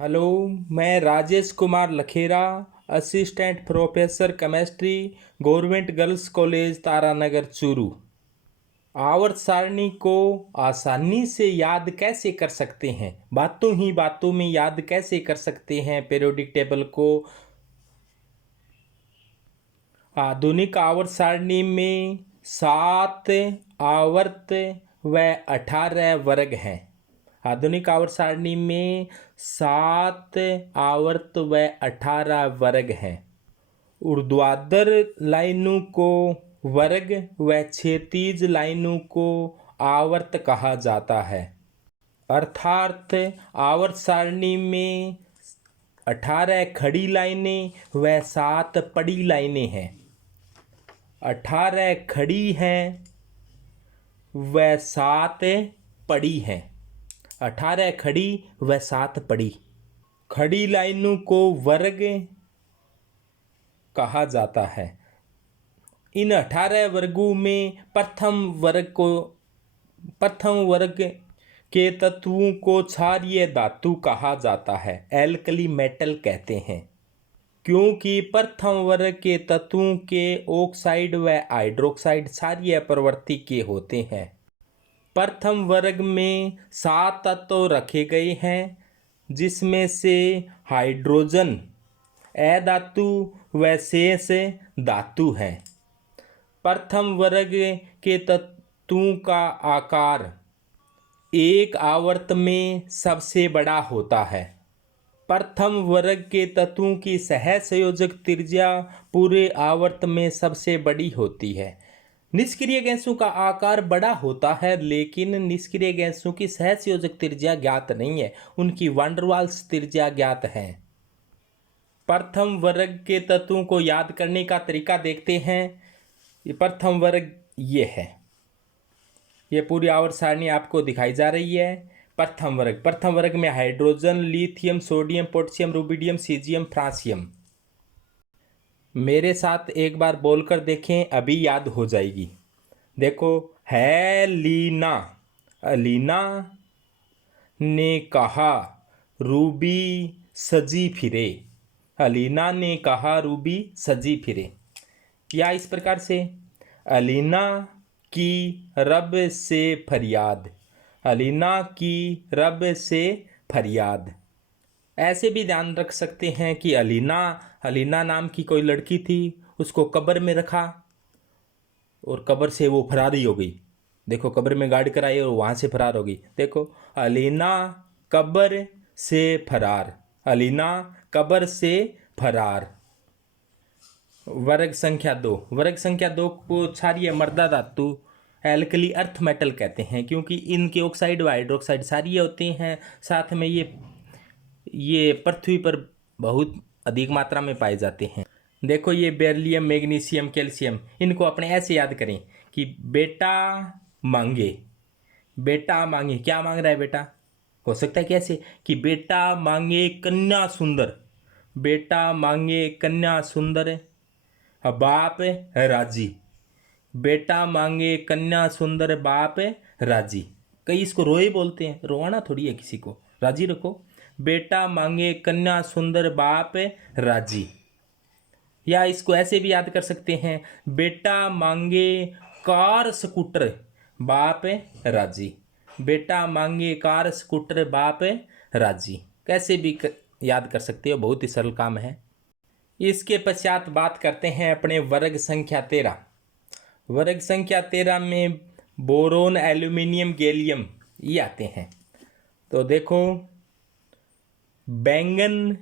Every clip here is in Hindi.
हेलो। मैं Rajesh Kumar Lakhera, assistant professor chemistry, government girls college Taranagar Churu. आवर्त सारणी को आसानी से याद कैसे कर सकते हैं? बातों ही बातों में याद कैसे कर सकते हैं पीरियोडिक टेबल को? आधुनिक आवर्त सारणी में 7 आवर्त व 18 वर्ग हैं। आधुनिक आवर्त सारणी में 7 आवर्त व 18 वर्ग हैं। ऊर्ध्वाधर लाइनों को वर्ग व क्षैतिज लाइनों को आवर्त कहा जाता है। अर्थात आवर्त सारणी में 18 खड़ी लाइनें व 7 पड़ी लाइनें हैं। 18 खड़ी हैं व 7 पड़ी हैं। 18 खड़ी व 7 पड़ी। खड़ी लाइनों को वर्ग कहा जाता है। इन 18 वर्गों में प्रथम वर्ग के तत्वों को क्षारीय धातु कहा जाता है, एल्कली मेटल कहते हैं, क्योंकि प्रथम वर्ग के तत्वों के ऑक्साइड व हाइड्रोक्साइड क्षारीय प्रवृत्ति के होते हैं। प्रथम वर्ग में 7 तत्व रखे गए हैं, जिसमें से हाइड्रोजन अधातु व शेष धातु हैं। प्रथम वर्ग के तत्वों का आकार एक आवर्त में सबसे बड़ा होता है। प्रथम वर्ग के तत्वों की सहसंयोजक त्रिज्या पूरे आवर्त में सबसे बड़ी होती है। निष्क्रिय गैसों का आकार बड़ा होता है, लेकिन निष्क्रिय गैसों की सहसंयोजक त्रिज्या ज्ञात नहीं है, उनकी वान डेर वाल्स त्रिज्या ज्ञात है। प्रथम वर्ग के तत्वों को याद करने का तरीका देखते हैं। ये प्रथम वर्ग ये है, ये पूरी आवर्त सारणी आपको दिखाई जा रही है। प्रथम वर्ग में hydrogen, lithium, sodium, potassium, rubidium, caesium, francium. मेरे साथ एक बार बोलकर देखें, अभी याद हो जाएगी। देखो, है लीना। अलीना ने कहा रूबी सजी फिरे। अलीना ने कहा रूबी सजी फिरे। या इस प्रकार से, अलीना की रब से फरियाद। अलीना की रब से फरियाद। ऐसे भी ध्यान रख सकते हैं कि अलीना नाम की कोई लड़की थी, उसको कब्र में रखा और कब्र से वो फरार ही हो गई। देखो, कब्र में गाड़ कर आई और वहाँ से फरार हो गई। देखो, अलीना कब्र से फरार। अलीना कब्र से फरार। वर्ग संख्या 2 को क्षारीय मृदा धातु एल्कली अर्थ मेटल कहते हैं, क्योंकि इनके ऑक्साइड व हाइड्रोक्साइड क्षारीय होते हैं। साथ में ये पृथ्वी पर बहुत अधिक मात्रा में पाए जाते हैं। देखो, ये बेरिलियम, मैग्नीशियम, कैल्शियम, इनको अपने ऐसे याद करें कि बेटा मांगे। क्या मांग रहा है बेटा? हो सकता है कैसे कि बेटा मांगे कन्या सुंदर। बेटा मांगे कन्या सुंदर, बाप राजी। बेटा मांगे कन्या सुंदर, बाप राजी। कई इसको रोए बोलते हैं, रोवाना थोड़ी है किसी को, राजी रखो। बेटा मांगे कन्या सुंदर, बाप राजी। या इसको ऐसे भी याद कर सकते हैं, बेटा मांगे कार स्कूटर, बाप राजी। बेटा मांगे कार स्कूटर, बाप राजी। कैसे भी याद कर सकते हो, बहुत ही सरल काम है। इसके पश्चात बात करते हैं अपने वर्ग संख्या 13। वर्ग संख्या 13 में बोरोन, एल्यूमिनियम, गैलियम ये आते हैं। तो देखो, बैंगन,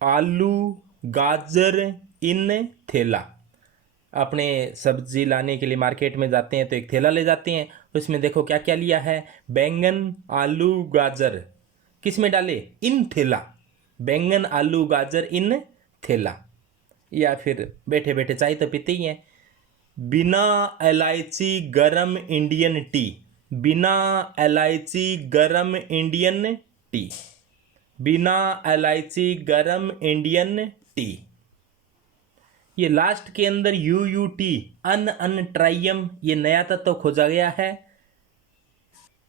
आलू, गाजर इन थैला। अपने सब्जी लाने के लिए मार्केट में जाते हैं तो एक थैला ले जाते हैं, उसमें देखो क्या क्या लिया है, बैंगन, आलू, गाजर। किस में डाले? इन थैला। बैंगन, आलू, गाजर इन थैला। या फिर बैठे बैठे चाय तो पीते ही हैं। बिना इलायची गरम इंडियन टी। बिना इलायची गरम इंडियन टी। बिना इलायची गरम इंडियन टी। ये लास्ट के अंदर UUT अन ट्राइयम, ये नया तत्व खोजा गया है।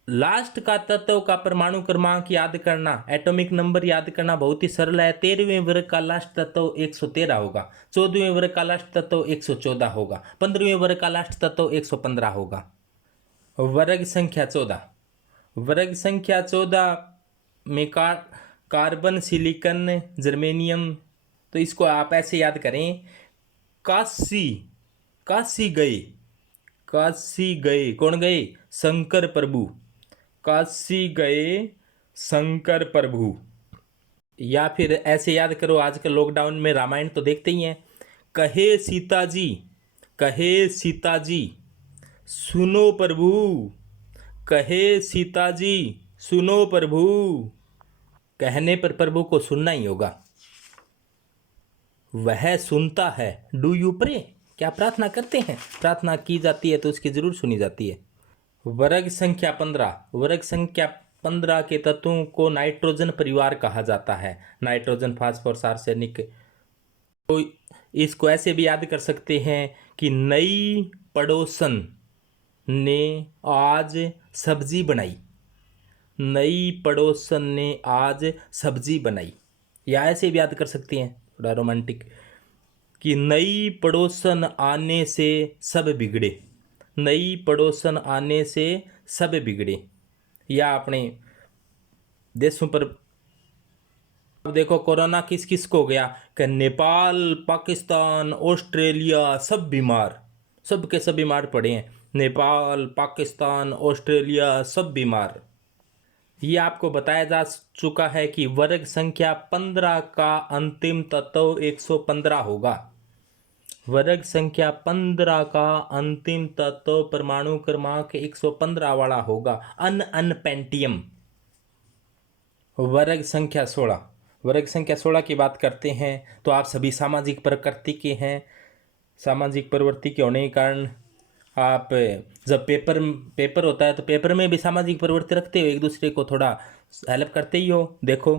लास्ट का तत्व का परमाणु क्रमांक याद करना, एटॉमिक नंबर याद करना बहुत ही सरल है। 13वें वर्ग का लास्ट तत्व 113 होगा, 14वें वर्ग का लास्ट तत्व 114 होगा, 15वें वर्ग का लास्ट तत्व 115 होगा। वर्ग संख्या 14, वर्ग संख्या 14 में कार्बन, सिलिकॉन, जर्मेनियम। तो इसको आप ऐसे याद करें, काशी, काशी गए, काशी गए, कौन गए? शंकर प्रभु, काशी गए शंकर प्रभु। या फिर ऐसे याद करो, आजकल लॉकडाउन में रामायण तो देखते ही हैं, कहे सीता जी, कहे सीता जी सुनो प्रभु, कहे सीता जी सुनो प्रभु। कहने पर प्रभु को सुनना ही होगा, वह सुनता है। डू यू प्रे, क्या प्रार्थना करते हैं? प्रार्थना की जाती है तो उसकी जरूर सुनी जाती है। वर्ग संख्या 15, वर्ग संख्या 15 के तत्वों को नाइट्रोजन परिवार कहा जाता है। Nitrogen, phosphorus, arsenic. तो इसको ऐसे भी याद कर सकते हैं कि नई पड़ोसन ने आज सब्जी बनाई, नई पड़ोसन ने आज सब्जी बनाई। या ऐसे भी याद कर सकते हैं, थोड़ा रोमांटिक, कि नई पड़ोसन आने से सब बिगड़े, नई पड़ोसन आने से सब बिगड़े। या अपने देशों पर अब देखो, कोरोना किस किस को गया कि नेपाल, पाकिस्तान, ऑस्ट्रेलिया सब बीमार, सब के सब बीमार पड़े हैं। नेपाल, पाकिस्तान, ऑस्ट्रेलिया सब बीमार। ये आपको बताया जा चुका है कि वर्ग संख्या 15 का अंतिम तत्व 115 होगा। वर्ग संख्या 15 का अंतिम तत्व परमाणु क्रमांक 115 वाला होगा, अनपेंटियम। वर्ग संख्या 16, वर्ग संख्या 16 की बात करते हैं तो आप सभी सामाजिक प्रकृति के हैं। सामाजिक प्रवृत्ति के होने के कारण आप जब पेपर होता है तो पेपर में भी सामाजिक प्रवृत्ति रखते हो, एक दूसरे को थोड़ा हेल्प करते ही हो। देखो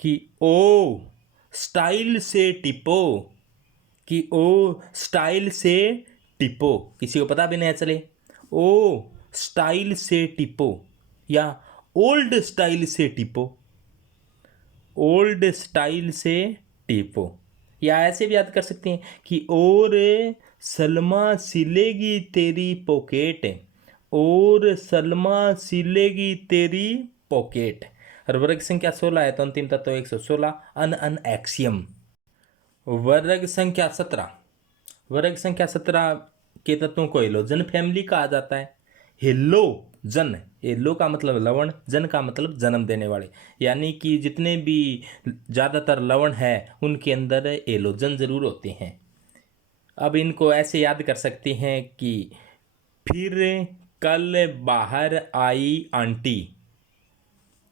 कि ओ स्टाइल से टिपो, कि ओ स्टाइल से टिपो, किसी को पता भी नहीं चले, ओ स्टाइल से टिपो। या ओल्ड स्टाइल से टिपो, ओल्ड स्टाइल से टिपो। या ऐसे भी याद कर सकते हैं कि और सलमा सिलेगी तेरी पॉकेट, और सलमा सिलेगी तेरी पॉकेट। और वर्ग संख्या 16 है तो अंतिम तत्व 116, अन एक्सियम। वर्ग संख्या 17, वर्ग संख्या 17 के तत्वों को हेलोजन फैमिली कहा जाता है। हेलोजन, हेलो का मतलब लवण, जन का मतलब जन्म देने वाले, यानी कि जितने भी ज़्यादातर लवण है उनके अंदर हेलोजन जरूर होते हैं। अब इनको ऐसे याद कर सकते हैं कि फिर कल बाहर आई आंटी।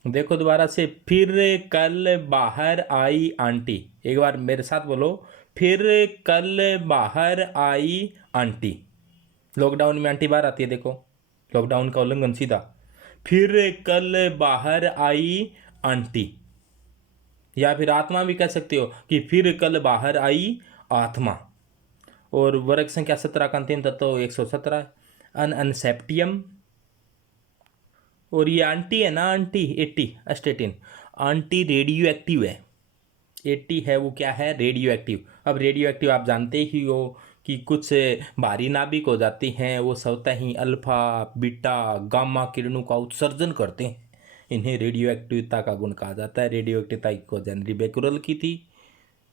देखो दोबारा से, फिर कल बाहर आई आंटी। एक बार मेरे साथ बोलो, फिर कल बाहर आई आंटी। लॉकडाउन में आंटी बाहर आती है, देखो लॉकडाउन का उल्लंघन सीधा। फिर कल बाहर आई आंटी। या फिर आत्मा भी कह सकते हो कि फिर कल बाहर आई आत्मा। और वर्ग संख्या 17 का अंतिम तत्व 117, अनसेप्टियम। और ये आंटी है ना, आंटी 80 अस्टेटिन, आंटी रेडियो एक्टिव है। 80 है वो क्या है? Radio active. अब रेडियो एक्टिव आप जानते ही हो कि कुछ भारी नाभिक हो जाती हैं, वो स्वतः ही अल्फा, बीटा, गामा किरणों का उत्सर्जन करते हैं। इन्हें रेडियो एक्टिविता का गुण कहा जाता है। रेडियो एक्टिविता की खोज हेनरी बेक्यूरेल की थी,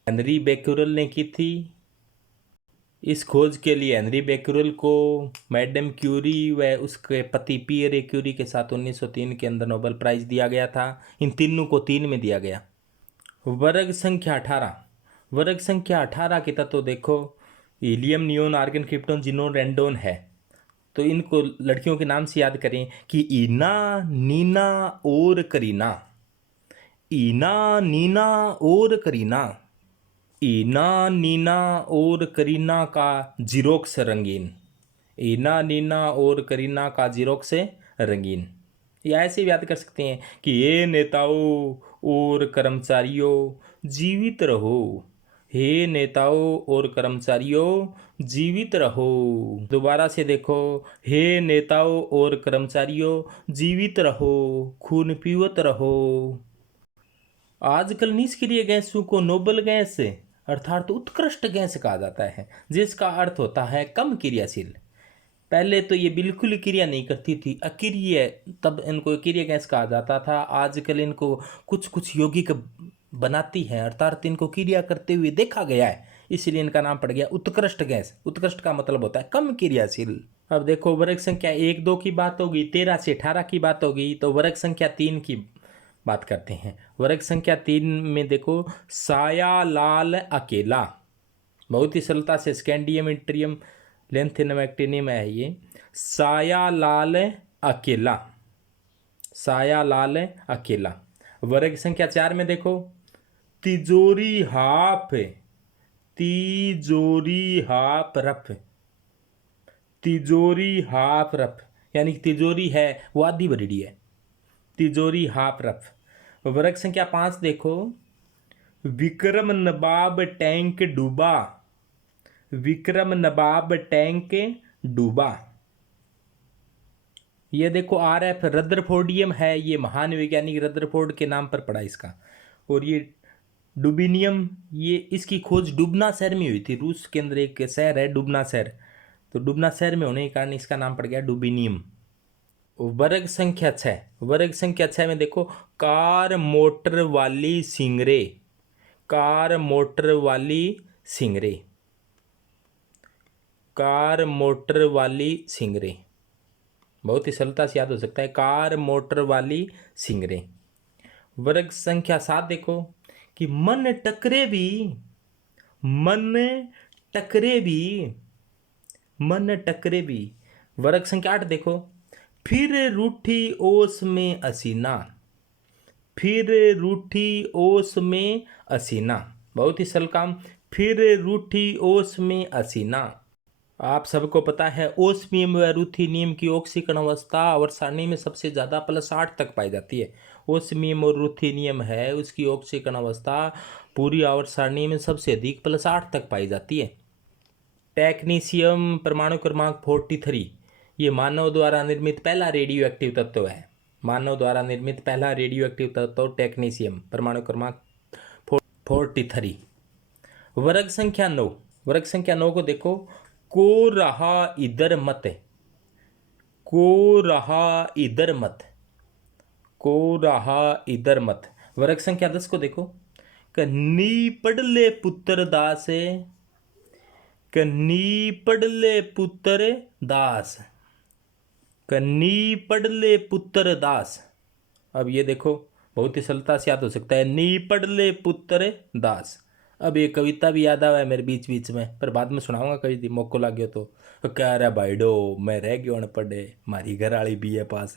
हेनरी बेक्यूरेल ने की थी। इस खोज के लिए हेनरी बेक्यूरेल को मैडम क्यूरी व उसके पति पियरे क्यूरी के साथ 1903 के अंदर नोबेल प्राइज दिया गया था। इन तीनों को 3 में दिया गया। वर्ग संख्या 18, वर्ग संख्या 18 के तत्व देखो, helium, neon, argon, krypton, xenon, radon है। तो इनको लड़कियों के नाम से याद करें कि ईना, नीना और करीना। ईना, नीना और करीना। ईना, नीना और करीना का जीरोक्स रंगीन। ईना, नीना और करीना का जीरोक्स रंगीन। या ऐसे भी याद कर सकते हैं कि ये नेताओं और कर्मचारियों जीवित रहो, हे नेताओं और कर्मचारियों जीवित रहो। दोबारा से देखो, हे नेताओं और कर्मचारियों जीवित रहो, खून पीवत रहो। आजकल निष्क्रिय गैसों को नोबल गैस अर्थात उत्कृष्ट गैस कहा जाता है, जिसका अर्थ होता है कम क्रियाशील। पहले तो ये बिल्कुल क्रिया नहीं करती थी, अक्रिय, तब इनको क्रिया गैस कहा जाता था। आजकल इनको कुछ कुछ यौगिक बनाती है, अर्थात इनको क्रिया करते हुए देखा गया है, इसलिए इनका नाम पड़ गया उत्कृष्ट गैस। उत्कृष्ट का मतलब होता है कम क्रियाशील। अब देखो, वर्ग संख्या 1 2 की बात होगी, 13 से 18 की बात होगी, तो वर्ग संख्या 3 की बात करते हैं। वर्ग संख्या 3 में देखो, साया लाल अकेला। बहुत ही सरलता से स्कैंडियम इंट्रियम लेंथिनम एक्टिनियम है ये। साया लाल अकेला, साया लाल अकेला। वर्ग संख्या 4 में देखो, तिजोरी हाफ, तिजोरी हाफ रफ, तिजोरी हाफ रफ, यानी तिजोरी है वो आधी भरी है, तिजोरी हाफ रफ। वर्ग संख्या 5 देखो, विक्रम नवाब टैंक डूबा, विक्रम नवाब टैंक डूबा। ये देखो RF रदरफोर्डियम है, ये महान वैज्ञानिक रदरफोर्ड के नाम पर पड़ा इसका। और ये डुबिनियम, ये इसकी खोज डुबना शहर में हुई थी। रूस के अंदर एक शहर है डुबना शहर, तो डुबना शहर में होने के कारण इसका नाम पड़ गया डुबिनियम। वर्ग संख्या 6, वर्ग संख्या 6 में देखो, कार मोटर वाली सिंगरे, कार मोटर वाली सिंगरे, कार मोटर वाली सिंगरे। बहुत ही सरलता से याद हो सकता है, कार मोटर वाली सिंगरे। वर्ग संख्या 7 देखो, कि मन टकरे भी, मन टकरे भी, मन टकरे भी। वर्ग संख्या 8 देखो, फिर रूठी ओस में असीना, फिर रूठी ओस में असीना। बहुत ही सरल काम, फिर रूठी ओस में असीना। आप सबको पता है ओस्मियम व रूथेनियम की ऑक्सीकरण अवस्था आवर्त सारणी में सबसे ज़्यादा +8 तक पाई जाती है। ओस्मियम और रूथेनियम है, उसकी ऑक्सीकरण अवस्था पूरी आवर्त सारणी में सबसे अधिक +8 तक पाई जाती है। टेक्नीशियम परमाणु क्रमांक 43, ये मानव द्वारा निर्मित पहला रेडियो एक्टिव तत्व है। मानव द्वारा निर्मित पहला रेडियो एक्टिव तत्व टेक्नीशियम परमाणु क्रमांक 43। वर्ग संख्या 9, वर्ग संख्या 9 को देखो, को रहा इधर मत, को रहा इधर मत, को रहा इधर मत। वर्ग संख्या 10 को देखो, कन्नी पड़ले पुत्र दास, कन्नी पड़ले पुत्र दास, कन्नी पड़ले पुत्र दास। अब ये देखो, बहुत ही सरलता से याद हो सकता है, नी पड़ले पुत्र दास। अब ये कविता भी याद आवा है मेरे बीच बीच में, पर बाद में सुनाऊंगा कभी दिन मौको लग गया तो। कह रहा भाईडो मैं रह गया अनपढ़, मारी घर वाली भी है पास,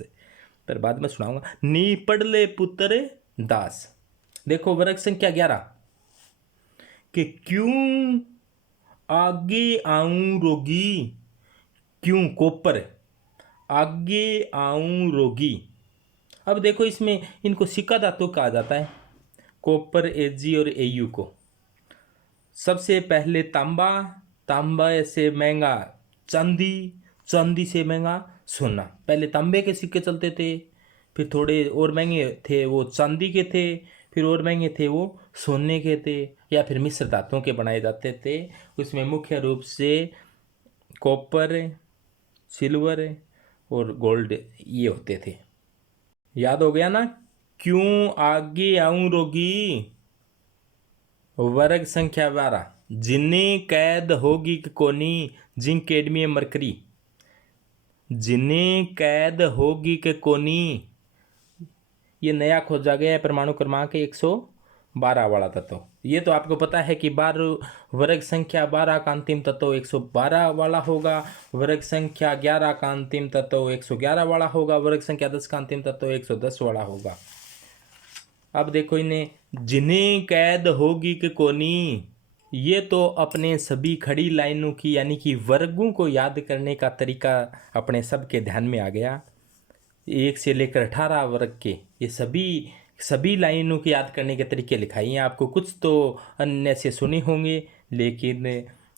पर बाद में सुनाऊंगा। नी पड़ले पुत्र दास। देखो वर्ग संख्या 11, कि क्यों आगे आऊं रोगी, क्यों कोपर, आगे आऊं रोगी। अब देखो इसमें इनको सिक्का धातु कहा जाता है, कॉपर Ag और Au को। सबसे पहले तांबा, तांबा से महंगा चांदी, चांदी से महंगा सोना। पहले तांबे के सिक्के चलते थे, फिर थोड़े और महंगे थे वो चांदी के थे, फिर और महंगे थे वो सोने के थे, या फिर मिश्र धातुओं के बनाए जाते थे। उसमें मुख्य रूप से कॉपर, सिल्वर और गोल्ड ये होते थे। याद हो गया ना, क्यों आगे आऊं रोगी। वर्ग संख्या 12, जिन्हें कैद होगी कि कोनी, जिंक कैडमियम मरकरी, जिन्हें कैद होगी कि कोनी। ये नया खोजा गया है परमाणु क्रमांक 112 वाला तत्व। ये तो आपको पता है कि वर्ग संख्या 12 का अंतिम तत्व 112 वाला होगा, वर्ग संख्या 11 का अंतिम तत्व 111 वाला होगा, वर्ग संख्या 10 का अंतिम तत्व 110 वाला होगा। अब देखो इन्हें, जिन्हें कैद होगी कि कोनी, ये तो अपने सभी खड़ी लाइनों की यानी कि वर्गों को याद करने का तरीका अपने सबके ध्यान में आ गया। 1 से लेकर 18 वर्ग के ये सभी सभी लाइनों को याद करने के तरीके लिखाई हैं आपको। कुछ तो अन्य से सुने होंगे, लेकिन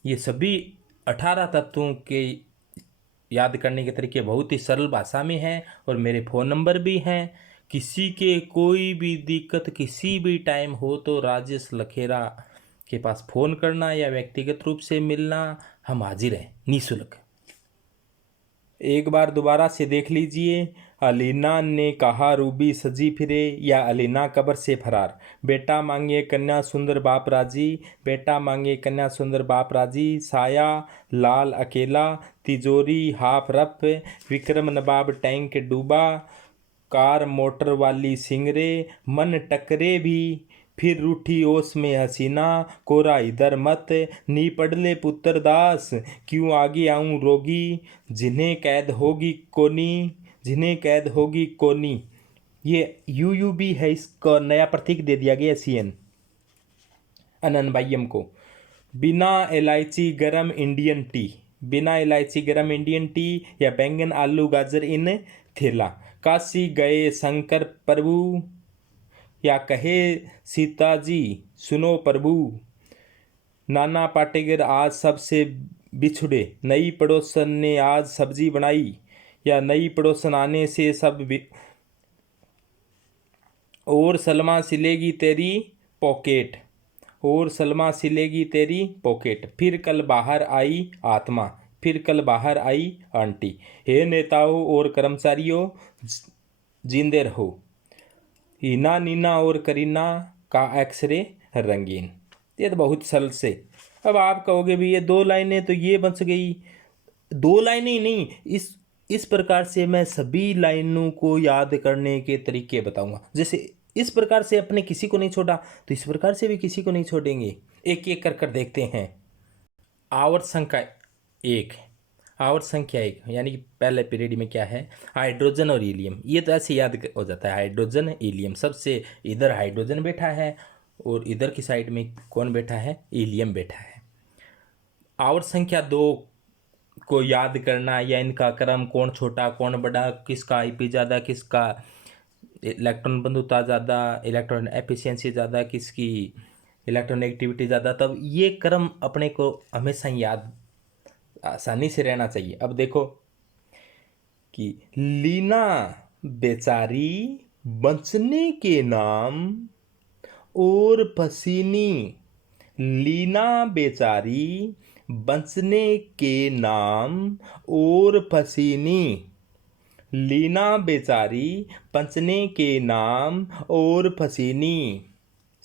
ये सभी 18 तत्वों के याद करने के तरीके बहुत ही सरल भाषा में हैं। और मेरे फ़ोन नंबर भी हैं। किसी के कोई भी दिक्कत किसी भी टाइम हो तो राजेश लखेरा के पास फ़ोन करना या व्यक्तिगत रूप से मिलना, हम हाजिर हैं निःशुल्क। एक बार दोबारा से देख लीजिए। अलीना ने कहा रूबी सजी फिरे, या अलीना कब्र से फरार। बेटा मांगे कन्या सुंदर बाप राजी, बेटा मांगे कन्या सुंदर बाप राजी। साया लाल अकेला, तिजोरी हाफ रफ, विक्रम नवाब टैंक डूबा। कार मोटर वाली सिंगरे, मन टकरे भी, फिर रूठी ओस में हसीना। कोरा इधर मत, नी पड़ले पुत्र दास, क्यों आगे आऊं रोगी। जिन्हें कैद होगी कोनी, जिन्हें कैद होगी कोनी। ये UUB है, इसका नया प्रतीक दे दिया गया CN अननबाइयम को। बिना इलायची गरम इंडियन टी, बिना इलायची गरम इंडियन टी, या बैंगन आलू गाजर इन थेला। काशी गए शंकर प्रभु, या कहे सीता जी सुनो प्रभु। नाना पाटेगर आज सबसे बिछुड़े, नई पड़ोसन ने आज सब्जी बनाई, या नई पड़ोसन आने से सब और सलमा सिलेगी तेरी पॉकेट, और सलमा सिलेगी तेरी पॉकेट। फिर कल बाहर आई आत्मा, फिर कल बाहर आई आंटी। हे नेताओं और कर्मचारियों जिंदे रहो। हीना नीना और करीना का एक्सरे रंगीन। ये तो बहुत सरल से। अब आप कहोगे भी ये 2 लाइनें तो ये बच गई। 2 लाइनें ही नहीं, इस प्रकार से मैं सभी लाइनों को याद करने के तरीके बताऊंगा। जैसे इस प्रकार से अपने किसी को नहीं छोड़ा तो इस प्रकार से भी किसी को नहीं छोड़ेंगे। एक एक कर देखते हैं। आवर्त संख्या 1, आवर्त संख्या 1 यानी कि पहले पीरियड में क्या है, हाइड्रोजन और हीलियम। ये तो ऐसे याद हो जाता है, हाइड्रोजन हीलियम। सबसे इधर हाइड्रोजन बैठा है और इधर की साइड में कौन बैठा है, हीलियम बैठा है। आवर्त संख्या 2 को याद करना या इनका क्रम, कौन छोटा कौन बड़ा, किसका IP ज़्यादा, किसका इलेक्ट्रॉन बंधुता ज़्यादा, इलेक्ट्रॉन एफिशिएंसी ज़्यादा, किसकी इलेक्ट्रॉन नेगेटिविटी ज़्यादा, तब ये क्रम अपने को हमेशा याद आसानी से रहना चाहिए। अब देखो कि लीना बेचारी बचने के नाम और पसीनी, लीना बेचारी बचने के नाम और पसीनी। लीना बेचारी बचने के नाम और पसीनी।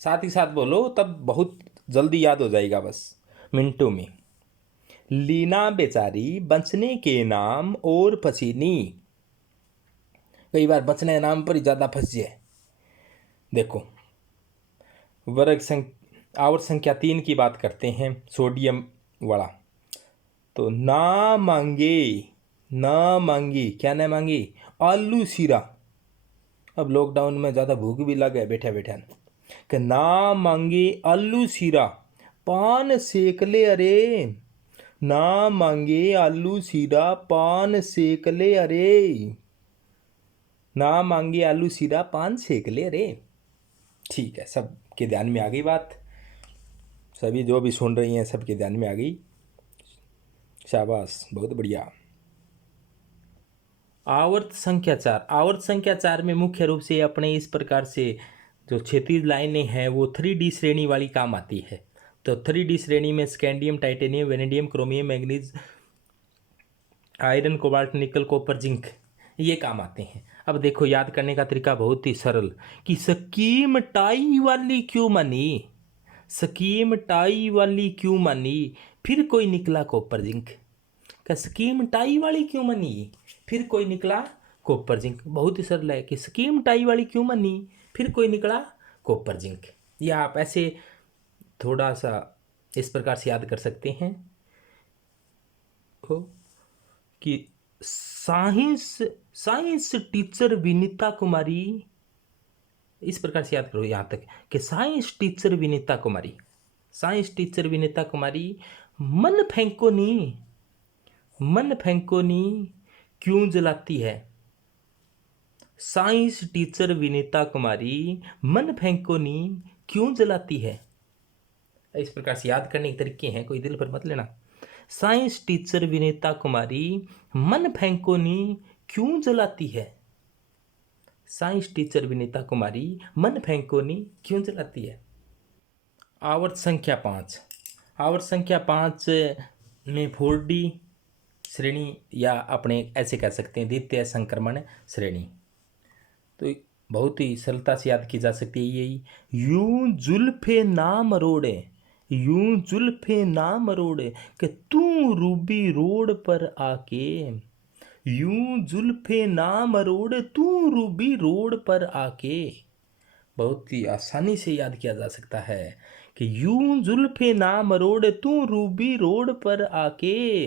साथ ही साथ बोलो, तब बहुत जल्दी याद हो जाएगा, बस मिनटों में। लीना बेचारी बचने के नाम और पसीनी। कई बार बचने नाम पर ही ज़्यादा फंस जाए। देखो आवर्त संख्या 3 की बात करते हैं, सोडियम वाला। तो ना मांगे, ना मांगी, क्या ना मांगी, आलू सीरा। अब लॉकडाउन में ज़्यादा भूख भी लग है बैठा बैठा, कि ना मांगे आलू सीरा, पान सेक ले अरे। ना मांगे आलू सीरा, पान सेक ले अरे। ना मांगे आलू सीरा, पान सेक ले अरे। ठीक है, सबके ध्यान में आ गई बात। सभी जो भी सुन रही हैं सबके ध्यान में आ गई। शाबाश, बहुत बढ़िया। आवर्त संख्या 4, आवर्त संख्या 4 में मुख्य रूप से अपने इस प्रकार से जो क्षैतिज लाइनें हैं वो 3D श्रेणी वाली काम आती है। तो 3D श्रेणी में scandium, titanium, vanadium, chromium, manganese, iron, cobalt, निकल, कॉपर, जिंक, ये काम आते हैं। अब देखो याद करने का तरीका बहुत ही सरल, कि स्कीम टाई वाली क्यों मानी, स्कीम टाई वाली क्यों मानी, फिर कोई निकला कॉपर जिंक। क्या स्कीम टाई वाली क्यों मानी, फिर कोई निकला कॉपर जिंक। बहुत ही सरल है कि स्कीम टाई वाली क्यों मानी, फिर कोई निकला कॉपर जिंक। या आप ऐसे थोड़ा सा इस प्रकार से याद कर सकते हैं कि साइंस टीचर विनीता कुमारी, इस प्रकार से याद करो यहाँ तक कि साइंस टीचर विनीता कुमारी, साइंस टीचर विनीता कुमारी, मन फेंको नी, मन फेंको नी क्यों जलाती है, साइंस टीचर विनीता कुमारी मन फेंकोनी क्यों जलाती है। इस प्रकार से याद करने के तरीके हैं, कोई दिल पर मत लेना। साइंस टीचर विनीता कुमारी मन फेंकोनी क्यों जलाती है। साइंस टीचर विनीता कुमारी मन फेंकोनी क्यों जलाती है। आवर्त संख्या 5। आवर्त संख्या 5 में 4D श्रेणी या अपने ऐसे कह सकते हैं द्वितीय संक्रमण श्रेणी, तो बहुत ही सरलता से याद की जा सकती है। यही यूं जुल्फे ना मरोड़े, यूं जुल्फे ना मरोड़े कि तू रूबी रोड पर आके, यूं जुल्फे ना मरोड़े तू रूबी रोड पर आके। बहुत ही आसानी से याद किया जा सकता है कि यूं जुल्फे ना मरोड़े तू रूबी रोड पर आके।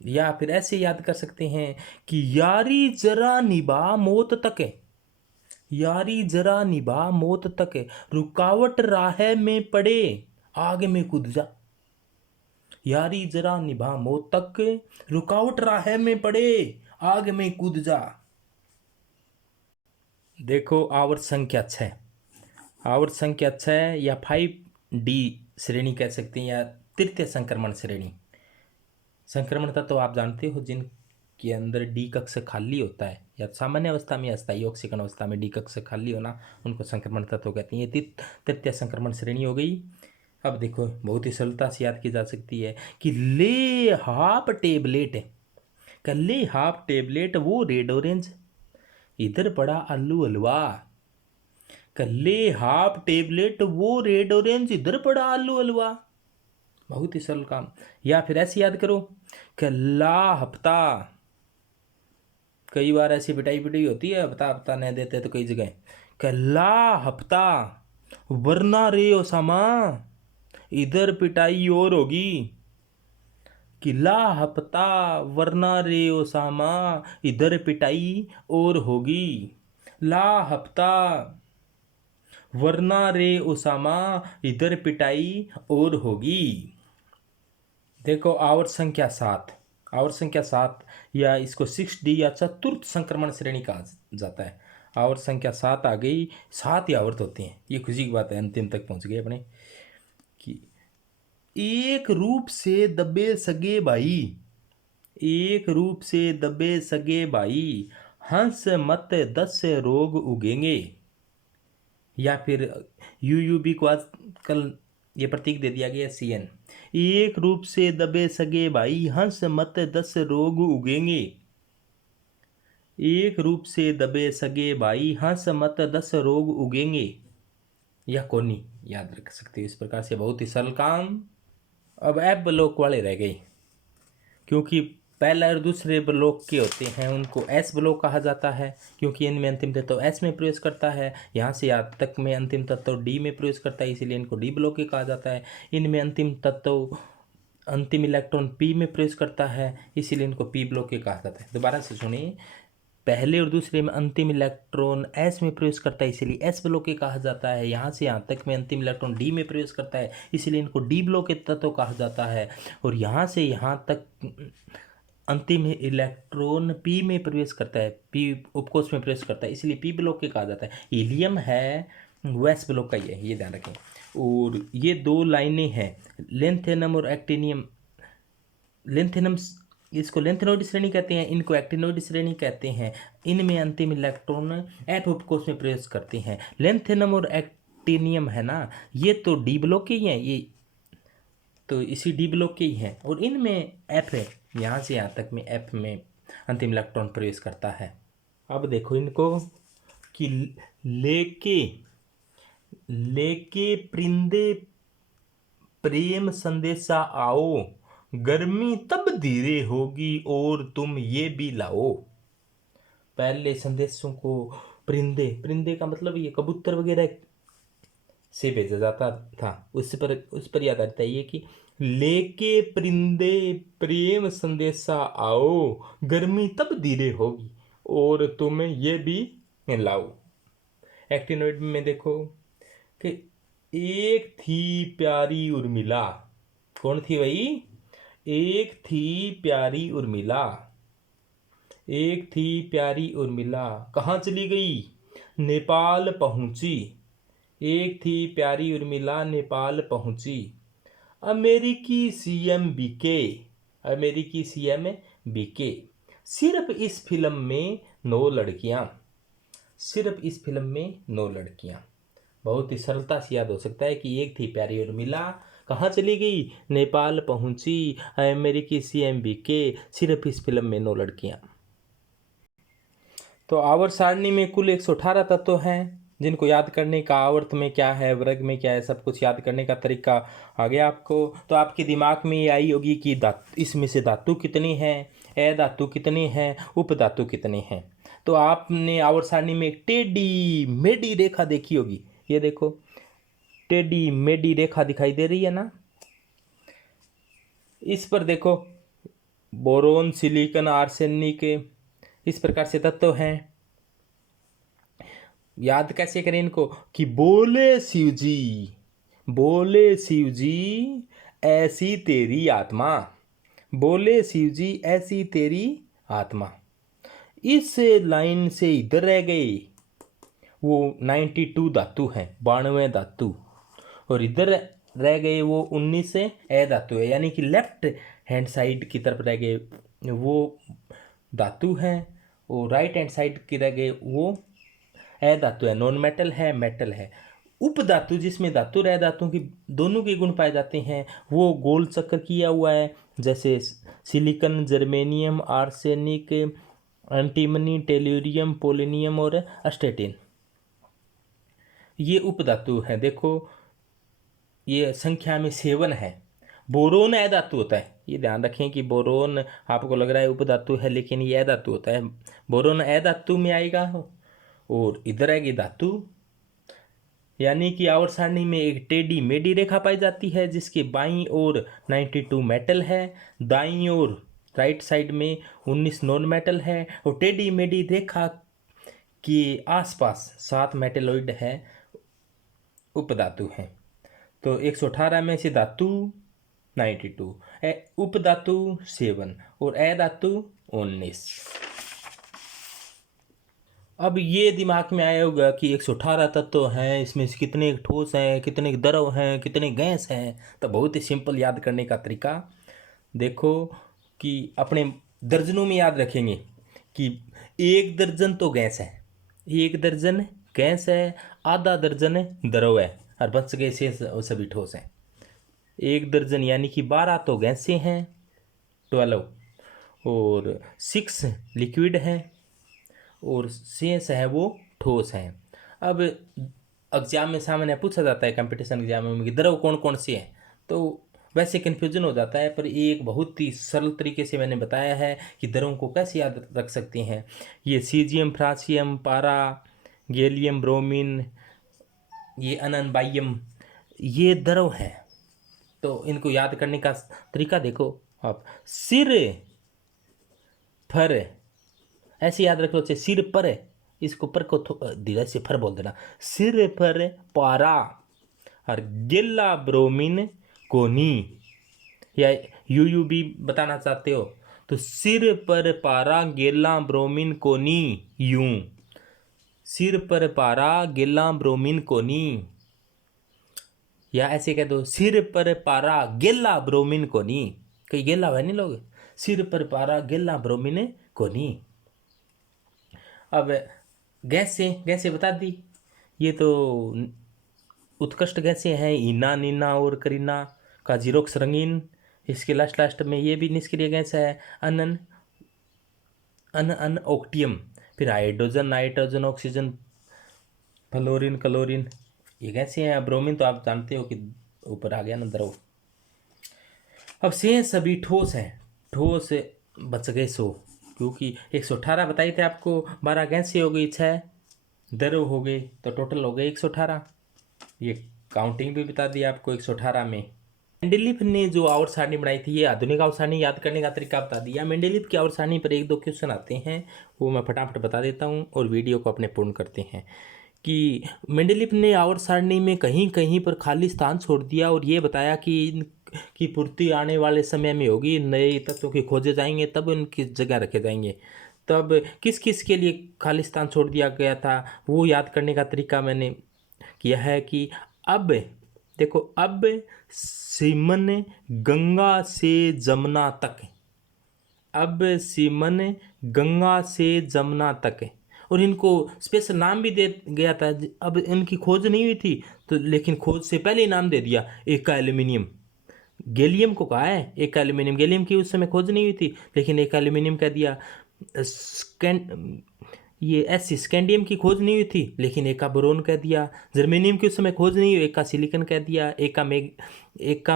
या फिर ऐसे याद कर सकते हैं कि यारी जरा निभा मौत तक, यारी जरा निभा मौत तक, रुकावट राह में पड़े आग में कूद जा। यारी जरा निभा मौत तक, रुकावट राह में पड़े आग में कूद जा। देखो आवर्त संख्या 6। आवर्त संख्या 6 या 5D श्रेणी कह सकते हैं या तृतीय संक्रमण श्रेणी। संक्रमण तत्व तो आप जानते हो जिनके अंदर डी कक्ष खाली होता है, या सामान्य अवस्था में या स्थायी ऑक्सीकरण अवस्था में डी कक्ष खाली होना, उनको संक्रमण तत्व कहते हैं। ये तृतीय संक्रमण श्रेणी हो गई। अब देखो बहुत ही सरलता से याद की जा सकती है कि ले हाफ टेबलेट, कल्ले हाफ टेबलेट वो रेड ऑरेंज, इधर पड़ा आलू हलवा। कल्ले हाफ टेबलेट वो रेड ऑरेंज, इधर पड़ा आलू हलवा। बहुत ही सरल काम। या फिर ऐसे याद करो कल्ला हफ्ता, कई बार ऐसी पिटाई पिटाई होती है, हफ्ता हफ्ता नहीं देते तो कई जगह। कल्ला हफ्ता वरना रे ओसामा, इधर पिटाई और होगी। किला हफ्ता वरना रे ओसामा, इधर पिटाई और होगी। ला हफ्ता वरना रे ओसामा, इधर पिटाई और होगी। देखो आवर्त संख्या 7। आवर्त संख्या 7 या इसको 6D या चतुर्थ संक्रमण श्रेणी कहा जाता है। आवर्त संख्या 7 आ गई। 7 ही आवर्त होती हैं, ये खुशी की बात है, अंतिम तक पहुंच गए अपने। कि एक रूप से दबे सगे भाई, एक रूप से दबे सगे भाई, हंस मत 10 रोग उगेंगे। या फिर UUB को आजकल ये प्रतीक दे दिया गया CN। एक रूप से दबे सगे भाई, हंस मत 10 रोग उगेंगे। एक रूप से दबे सगे भाई, हंस मत 10 रोग उगेंगे। या कोनी याद रख सकते हो इस प्रकार से, बहुत ही सरल काम। अब F ब्लॉक वाले रह गए, क्योंकि पहला और दूसरे ब्लॉक के होते हैं उनको S ब्लॉक कहा जाता है, क्योंकि इनमें अंतिम तत्व S में प्रवेश करता है। यहाँ से यहाँ तक में अंतिम तत्व D में प्रवेश करता है, इसीलिए इनको D ब्लॉक के कहा जाता है। इनमें अंतिम तत्व अंतिम इलेक्ट्रॉन P में प्रवेश करता है, इसीलिए इनको P ब्लॉक के कहा जाता है। दोबारा से सुनिए, पहले और दूसरे में अंतिम इलेक्ट्रॉन S में प्रवेश करता है, इसीलिए S ब्लॉक के कहा जाता है। यहाँ से यहाँ तक में अंतिम इलेक्ट्रॉन D में प्रवेश करता है, इसीलिए इनको D ब्लॉक के तत्व कहा जाता है। और यहाँ से यहाँ तक अंतिम इलेक्ट्रॉन P में प्रवेश करता है, P उपकोष में प्रवेश करता है, इसलिए P ब्लॉक के कहा जाता है। हीलियम है वो S ब्लॉक का ही है, ये ध्यान रखें। और ये 2 लाइनें हैं, लेंथेनम और एक्टिनियम। लेंथेनम इसको लेंथेनोइड श्रेणी कहते हैं, इनको एक्टिनोइड श्रेणी कहते हैं। इनमें अंतिम इलेक्ट्रॉन F उपकोष में प्रवेश करते हैं। लेंथेनम और एक्टिनियम है ना, ये तो D ब्लॉक के ही हैं, ये तो इसी D ब्लॉक के ही हैं। और इनमें F है, यहाँ से यहाँ तक में F में अंतिम इलेक्ट्रॉन प्रवेश करता है। अब देखो इनको कि लेके लेके परिंदे प्रेम संदेशा आओ, गर्मी तब धीरे होगी और तुम ये भी लाओ। पहले संदेशों को परिंदे, परिंदे का मतलब ये कबूतर वगैरह से भेजा जाता था, उस पर याद आता है ये कि लेके परिंदे प्रेम संदेशा आओ, गर्मी तब धीरे होगी और तुम ये भी लाओ। एक्टिनोइड में देखो कि एक थी प्यारी उर्मिला, कौन थी भाई? एक थी प्यारी उर्मिला, एक थी प्यारी उर्मिला कहाँ चली गई, नेपाल पहुंची। एक थी प्यारी उर्मिला नेपाल पहुंची। अमेरिकी सीएम बीके, अमेरिकी सीएम बीके। सिर्फ इस फिल्म में 9 लड़कियां, सिर्फ इस फिल्म में 9 लड़कियां। बहुत ही सरलता से याद हो सकता है कि एक थी प्यारी उर्मिला कहाँ चली गई, नेपाल पहुंची। अमेरिकी सीएम बीके। सिर्फ इस फिल्म में 9 लड़कियां। तो आवर्त सारणी में कुल 118 तत्व हैं, जिनको याद करने का आवर्त में क्या है, वर्ग में क्या है, सब कुछ याद करने का तरीका आ गया आपको। तो आपके दिमाग में ये आई होगी कि इसमें से धातु कितनी हैं, अधातु कितनी हैं, उपधातु कितनी हैं। तो आपने आवर्त सारणी में एक टेढ़ी मेढ़ी रेखा देखी होगी। ये देखो टेढ़ी मेढ़ी रेखा दिखाई दे रही है ना। इस पर देखो बोरोन, सिलिकॉन, आर्सेनिक, इस प्रकार से तत्व हैं। याद कैसे करें इनको कि बोले शिव जी, बोले शिव जी ऐसी तेरी आत्मा, बोले शिव जी ऐसी तेरी आत्मा। इस लाइन से इधर रह गए वो 92 धातु हैं, 92 धातु, और इधर रह गए वो 19 अधातु है, यानी कि लेफ्ट हैंड साइड की तरफ रह गए वो धातु हैं, और राइट हैंड साइड की रह गए वो अधातु है, नॉन मेटल है, मेटल है। उपधातु जिसमें धातु और अधातु की दोनों के गुण पाए जाते हैं वो गोल चक्र किया हुआ है, जैसे silicon, germanium, arsenic, antimony, tellurium, polonium और अस्टेटिन। ये उपधातु है। देखो ये संख्या में 7 है। बोरोन अधातु होता है, ये ध्यान रखें कि बोरोन आपको लग रहा है उपधातु है, लेकिन ये अधातु होता है। बोरोन अधातु में आएगा और इधर आएगी धातु। यानी कि आवर्त सारणी में एक टेढ़ी मेढ़ी रेखा पाई जाती है, जिसके बाईं ओर 92 मेटल है, दाईं ओर राइट साइड में 19 नॉन मेटल है, और टेढ़ी मेढ़ी रेखा के आसपास 7 मेटेलॉइड है, उपधातु हैं। तो 118 में से धातु 92, उपधातु 7 और अधातु 19। अब ये दिमाग में आया होगा कि 118 तत्व हैं, इसमें से कितने ठोस हैं, कितने द्रव हैं, कितने गैस हैं। तो बहुत ही सिंपल याद करने का तरीका देखो कि अपने दर्जनों में याद रखेंगे कि 1 दर्जन तो गैस है, 1 दर्जन गैस है, आधा दर्जन द्रव है, और बच गए से सभी ठोस हैं। 1 दर्जन यानी कि 12 तो गैसें हैं, 12, और 6 लिक्विड हैं, और शेष है वो ठोस हैं। अब एग्जाम में सामान्य पूछा जाता है, कंपटीशन एग्जाम में कि द्रव कौन कौन से हैं, तो वैसे कन्फ्यूजन हो जाता है, पर एक बहुत ही सरल तरीके से मैंने बताया है कि द्रवों को कैसे याद रख सकते हैं। ये सीजियम, फ्रांसियम, पारा, गैलियम, ब्रोमीन, ये अनन, बाइयम, ये द्रव हैं। तो इनको याद करने का तरीका देखो आप। सिर फर ऐसे याद रख लो, सिर पर, इसको पर को धीरे से फर बोल देना, सिर पर पारा, और गिल्ला ब्रोमीन कोनी, या यू भी बताना चाहते हो तो सिर पर पारा, गेला ब्रोमीन कोनी, यूं, सिर पर पारा, गेला ब्रोमीन कोनी, या ऐसे कह दो सिर पर पारा, गेला ब्रोमीन कोनी। कई गेला है नहीं लोग, सिर पर पारा, गेला ब्रोमीन कोनी। अब गैसें बता दी, ये तो उत्कृष्ट गैसें हैं, ईना, नीना और करीना का जीरोक्स रंगीन। इसके लास्ट में ये भी निष्क्रिय गैस है, अन ऑक्टियम। फिर hydrogen, nitrogen, oxygen, fluorine, chlorine, ये गैसें हैं। ब्रोमीन तो आप जानते हो कि ऊपर आ गया ना द्रव। अब से सभी ठोस हैं, ठोस बच गए 100, क्योंकि 118 बताए थे आपको, 12 गैसें हो गई, 6 द्रव हो गए, तो टोटल हो गए 118। ये काउंटिंग भी बता दी आपको 118 में। मेंडेलीव ने जो आवर्त सारणी बनाई थी, ये आधुनिक आवर्त सारणी याद करने का तरीका बता दिया। मेंडेलीव की आवर्त सारणी पर 1-2 क्वेश्चन आते हैं, वो मैं फटाफट बता देता हूँ और वीडियो को अपने पूर्ण करते हैं। कि मेंडेलीव ने आवर्त सारणी में कहीं कहीं पर खाली स्थान छोड़ दिया और ये बताया कि इनकी पूर्ति आने वाले समय में होगी, नए तत्वों के खोजे जाएंगे, तब उनकी जगह रखे जाएंगे। तब किस किस के लिए खालिस्तान छोड़ दिया गया था वो याद करने का तरीका मैंने किया है कि अब देखो, अब सिमन गंगा से जमुना तक, अब सिमन गंगा से जमुना तक है। और इनको स्पेशल नाम भी दे गया था। अब इनकी खोज नहीं हुई थी तो, लेकिन खोज से पहले ही नाम दे दिया। एका एल्यूमिनियम, गैलियम को कहा है एका एल्यूमिनियम, गैलियम की उस समय खोज नहीं हुई थी लेकिन एका एल्यूमिनियम कह दिया। ये ऐसी स्कैंडियम की खोज नहीं हुई थी लेकिन एका बोरोन कह दिया। जर्मेनियम की उस समय खोज नहीं हुई, एका सिलिकन कह दिया। एका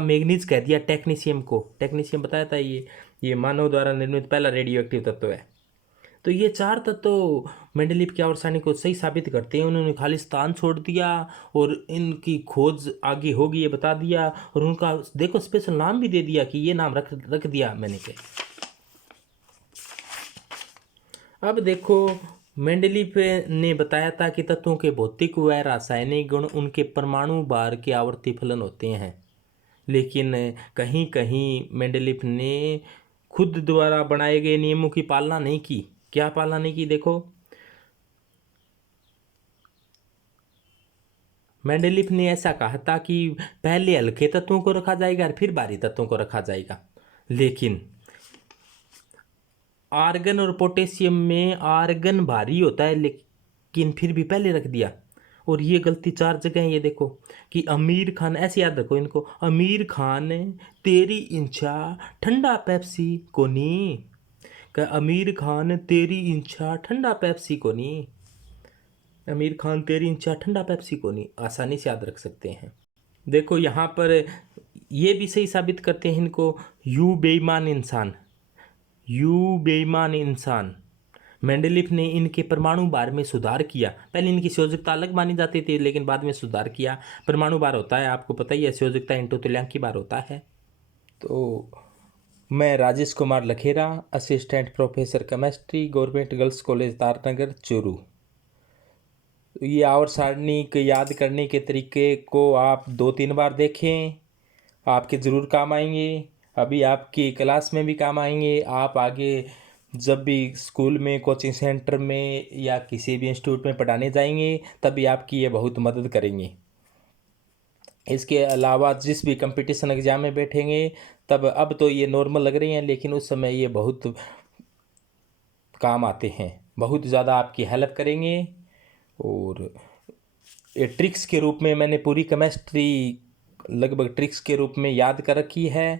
मैग्नीज कह दिया। टेक्नीशियम को, टेक्नीशियम बताया था ये मानव द्वारा निर्मित पहला रेडियो एक्टिव तत्व है। तो ये चार तत्व मेंडलीव की आवर्तसारणी को सही साबित करते हैं। उन्होंने खालिस्तान छोड़ दिया और इनकी खोज आगे होगी ये बता दिया, और उनका देखो स्पेशल नाम भी दे दिया कि ये नाम रख दिया मैंने के। अब देखो, मेंडलीव ने बताया था कि तत्वों के भौतिक व रासायनिक गुण उनके परमाणु भार के आवर्ती फलन होते हैं। लेकिन कहीं कहीं मेंडलीव ने खुद द्वारा बनाए गए नियमों की पालना नहीं की। क्या पालना नहीं की? देखो, मेंडलीव ने ऐसा कहा था कि पहले हल्के तत्वों को रखा जाएगा और फिर भारी तत्वों को रखा जाएगा। लेकिन आर्गन और पोटेशियम में आर्गन भारी होता है लेकिन फिर भी पहले रख दिया। और ये गलती चार जगह है। ये देखो कि आमिर खान, ऐसे याद रखो इनको, आमिर खान तेरी इच्छा ठंडा पेप्सी को नी, का आमिर खान तेरी इच्छा ठंडा पेप्सी को नी, आमिर खान तेरी इच्छा ठंडा पेप्सी को नी, आसानी से याद रख सकते हैं। देखो यहाँ पर ये भी सही साबित करते हैं इनको, यू बेईमान इंसान, यू बेईमान इंसान। मेंडलीव ने इनके परमाणु भार में सुधार किया। पहले इनकी संयोजकता अलग मानी जाती थी लेकिन बाद में सुधार किया। परमाणु भार होता है, आपको पता ही है, संयोजकता इंटू तुल्यांकी भार होता है। तो मैं Rajesh Kumar Lakhera, assistant professor chemistry, government girls college Tarnagar, Churu. ये आवर्त सारणी को याद करने के तरीके को आप 2-3 बार देखें, आपके ज़रूर काम आएंगे। अभी आपकी क्लास में भी काम आएंगे। आप आगे जब भी स्कूल में, कोचिंग सेंटर में या किसी भी इंस्टीट्यूट में पढ़ाने जाएंगे तभी आपकी ये बहुत मदद करेंगे। इसके अलावा जिस भी कंपटीशन एग्ज़ाम में बैठेंगे तब, अब तो ये नॉर्मल लग रही हैं लेकिन उस समय ये बहुत काम आते हैं, बहुत ज़्यादा आपकी हेल्प करेंगे। और ये ट्रिक्स के रूप में मैंने पूरी केमिस्ट्री लगभग ट्रिक्स के रूप में याद कर रखी है।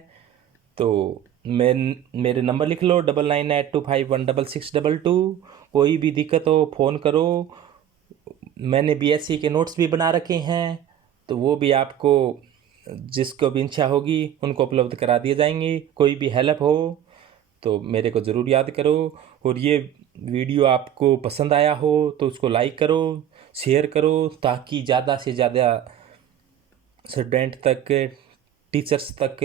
तो मेरे नंबर लिख लो 9982516622। कोई भी दिक्कत हो फ़ोन करो। मैंने बीएससी के नोट्स भी बना रखे हैं तो वो भी आपको, जिसको भी इच्छा होगी उनको उपलब्ध करा दिए जाएंगे। कोई भी हेल्प हो तो मेरे को ज़रूर याद करो। और ये वीडियो आपको पसंद आया हो तो उसको लाइक करो, शेयर करो, ताकि ज़्यादा से ज़्यादा स्टूडेंट तक, टीचर्स तक,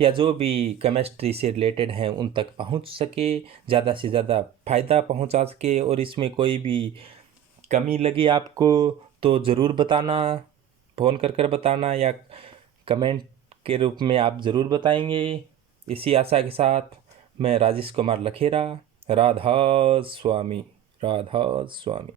या जो भी केमिस्ट्री से रिलेटेड हैं उन तक पहुंच सके, ज़्यादा से ज़्यादा फ़ायदा पहुंचा सके। और इसमें कोई भी कमी लगी आपको तो ज़रूर बताना, फ़ोन कर बताना या कमेंट के रूप में आप ज़रूर बताएंगे। इसी आशा के साथ मैं राजेश कुमार लखेरा, राधा स्वामी, राधा स्वामी।